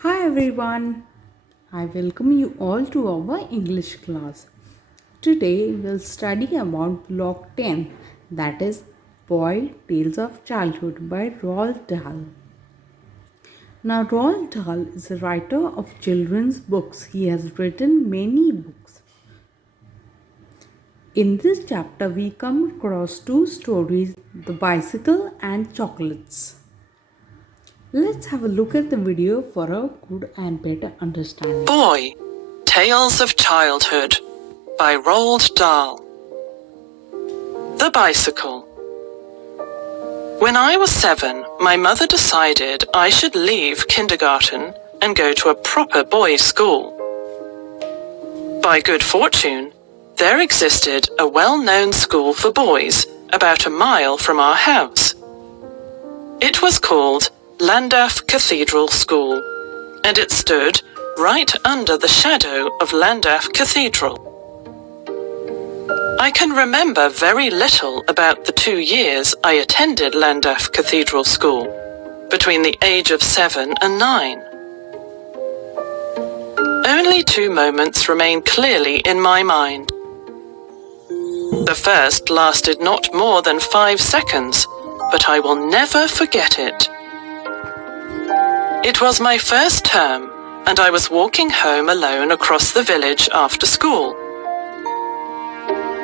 Hi everyone, I welcome you all to our English class. Today we'll study about Block 10, that is Boy Tales of Childhood by Roald Dahl. Now, Roald Dahl is a writer of children's books. He has written many books. In this chapter, we come across two stories, The Bicycle and Chocolates. Let's have a look at the video for a good and better understanding. Boy, Tales of Childhood by Roald Dahl. The Bicycle. When I was 7, my mother decided I should leave kindergarten and go to a proper boys' school. By good fortune, there existed a well-known school for boys about a mile from our house. It was called Llandaff Cathedral School, and it stood right under the shadow of Llandaff Cathedral. I can remember very little about the 2 years I attended Llandaff Cathedral School, between the age of 7 and 9. Only 2 moments remain clearly in my mind. The first lasted not more than 5 seconds, but I will never forget it. It was my first term, and I was walking home alone across the village after school,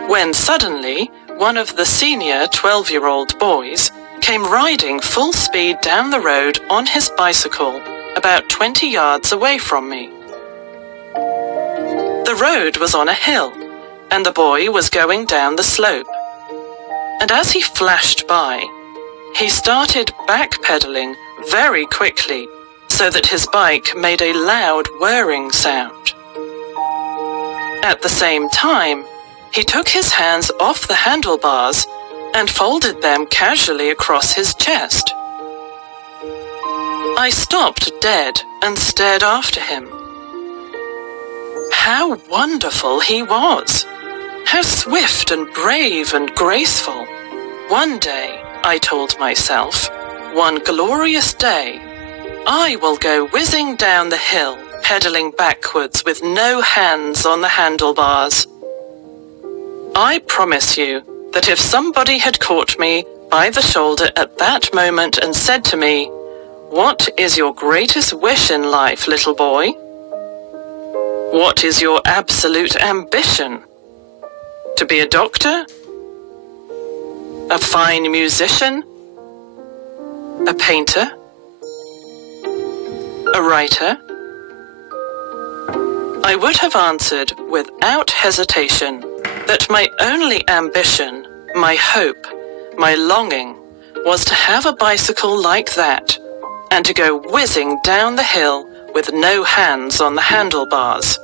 when suddenly one of the senior 12-year-old boys came riding full speed down the road on his bicycle about 20 yards away from me. The road was on a hill, and the boy was going down the slope. And as he flashed by, he started backpedaling very quickly so that his bike made a loud whirring sound. At the same time, he took his hands off the handlebars and folded them casually across his chest. I stopped dead and stared after him. How wonderful he was! How swift and brave and graceful! One day, I told myself, one glorious day, I will go whizzing down the hill, pedaling backwards with no hands on the handlebars. I promise you that if somebody had caught me by the shoulder at that moment and said to me, "What is your greatest wish in life, little boy? What is your absolute ambition? To be a doctor? A fine musician? A painter? A writer?" I would have answered without hesitation that my only ambition, my hope, my longing, was to have a bicycle like that, and to go whizzing down the hill with no hands on the handlebars.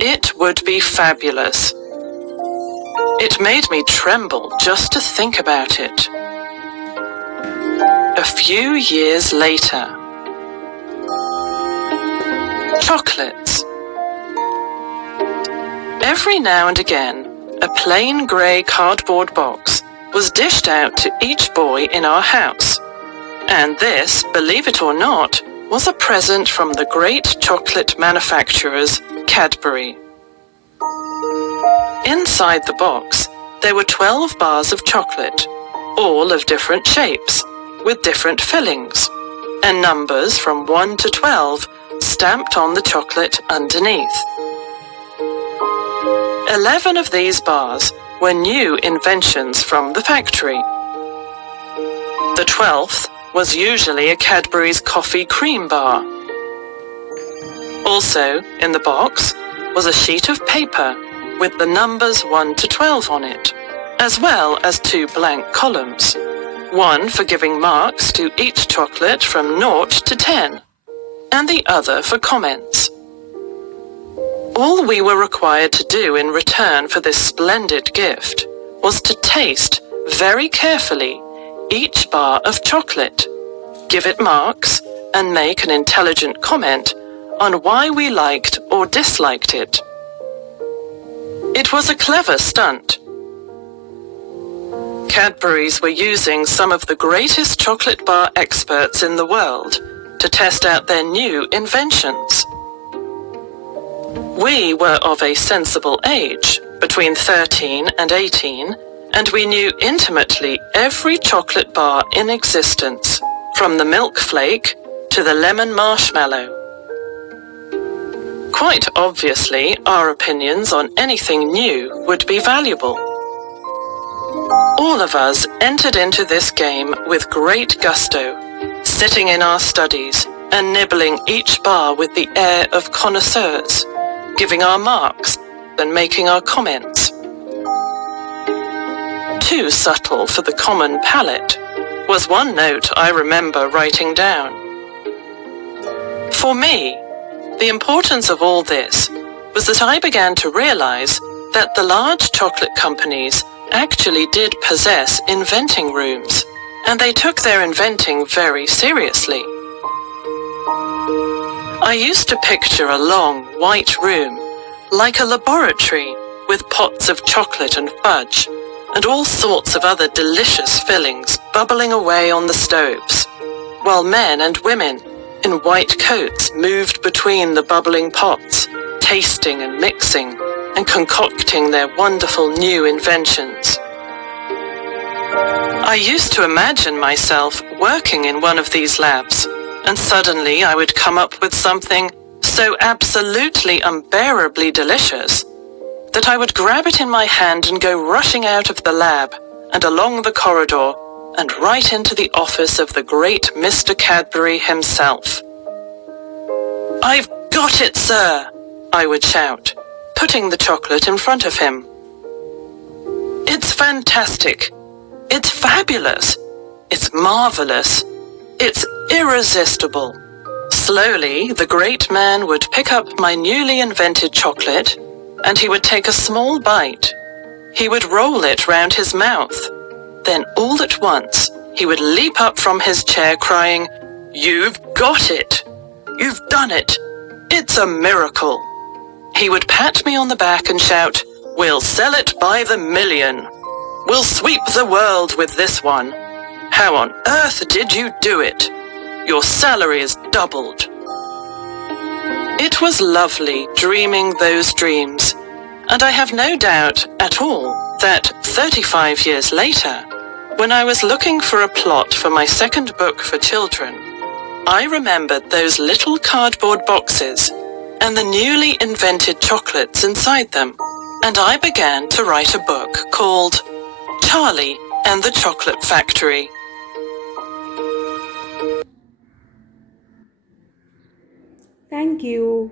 It would be fabulous. It made me tremble just to think about it. A few years later. Chocolates. Every now and again, a plain grey cardboard box was dished out to each boy in our house. And this, believe it or not, was a present from the great chocolate manufacturers, Cadbury. Inside the box, there were 12 bars of chocolate, all of different shapes, with different fillings, and numbers from 1 to 12 stamped on the chocolate underneath. 11 of these bars were new inventions from the factory. The 12th was usually a Cadbury's coffee cream bar. Also, in the box was a sheet of paper with the numbers 1 to 12 on it, as well as 2 blank columns, one for giving marks to each chocolate from 0 to 10, and the other for comments. All we were required to do in return for this splendid gift was to taste very carefully each bar of chocolate, give it marks, and make an intelligent comment on why we liked or disliked it. It was a clever stunt. Cadbury's were using some of the greatest chocolate bar experts in the world to test out their new inventions. We were of a sensible age, between 13 and 18, and we knew intimately every chocolate bar in existence, from the milk flake to the lemon marshmallow. Quite obviously, our opinions on anything new would be valuable. All of us entered into this game with great gusto, sitting in our studies and nibbling each bar with the air of connoisseurs, giving our marks and making our comments. Too subtle for the common palate was one note I remember writing down. For me, the importance of all this was that I began to realize that the large chocolate companies actually did possess inventing rooms, and they took their inventing very seriously. I used to picture a long, white room, like a laboratory, with pots of chocolate and fudge, and all sorts of other delicious fillings bubbling away on the stoves, while men and women in white coats moved between the bubbling pots, tasting and mixing and concocting their wonderful new inventions. I used to imagine myself working in one of these labs, and suddenly I would come up with something so absolutely unbearably delicious that I would grab it in my hand and go rushing out of the lab and along the corridor and right into the office of the great Mr. Cadbury himself. "I've got it, sir," I would shout, putting the chocolate in front of him. "It's fantastic. It's fabulous. It's marvelous. It's irresistible." Slowly, the great man would pick up my newly invented chocolate, and he would take a small bite. He would roll it round his mouth. Then all at once, he would leap up from his chair crying, "You've got it! You've done it! It's a miracle!" He would pat me on the back and shout, "We'll sell it by the million! We'll sweep the world with this one! How on earth did you do it? Your salary is doubled!" It was lovely dreaming those dreams, and I have no doubt at all that 35 years later, when I was looking for a plot for my second book for children, I remembered those little cardboard boxes and the newly invented chocolates inside them, and I began to write a book called Charlie and the Chocolate Factory. Thank you.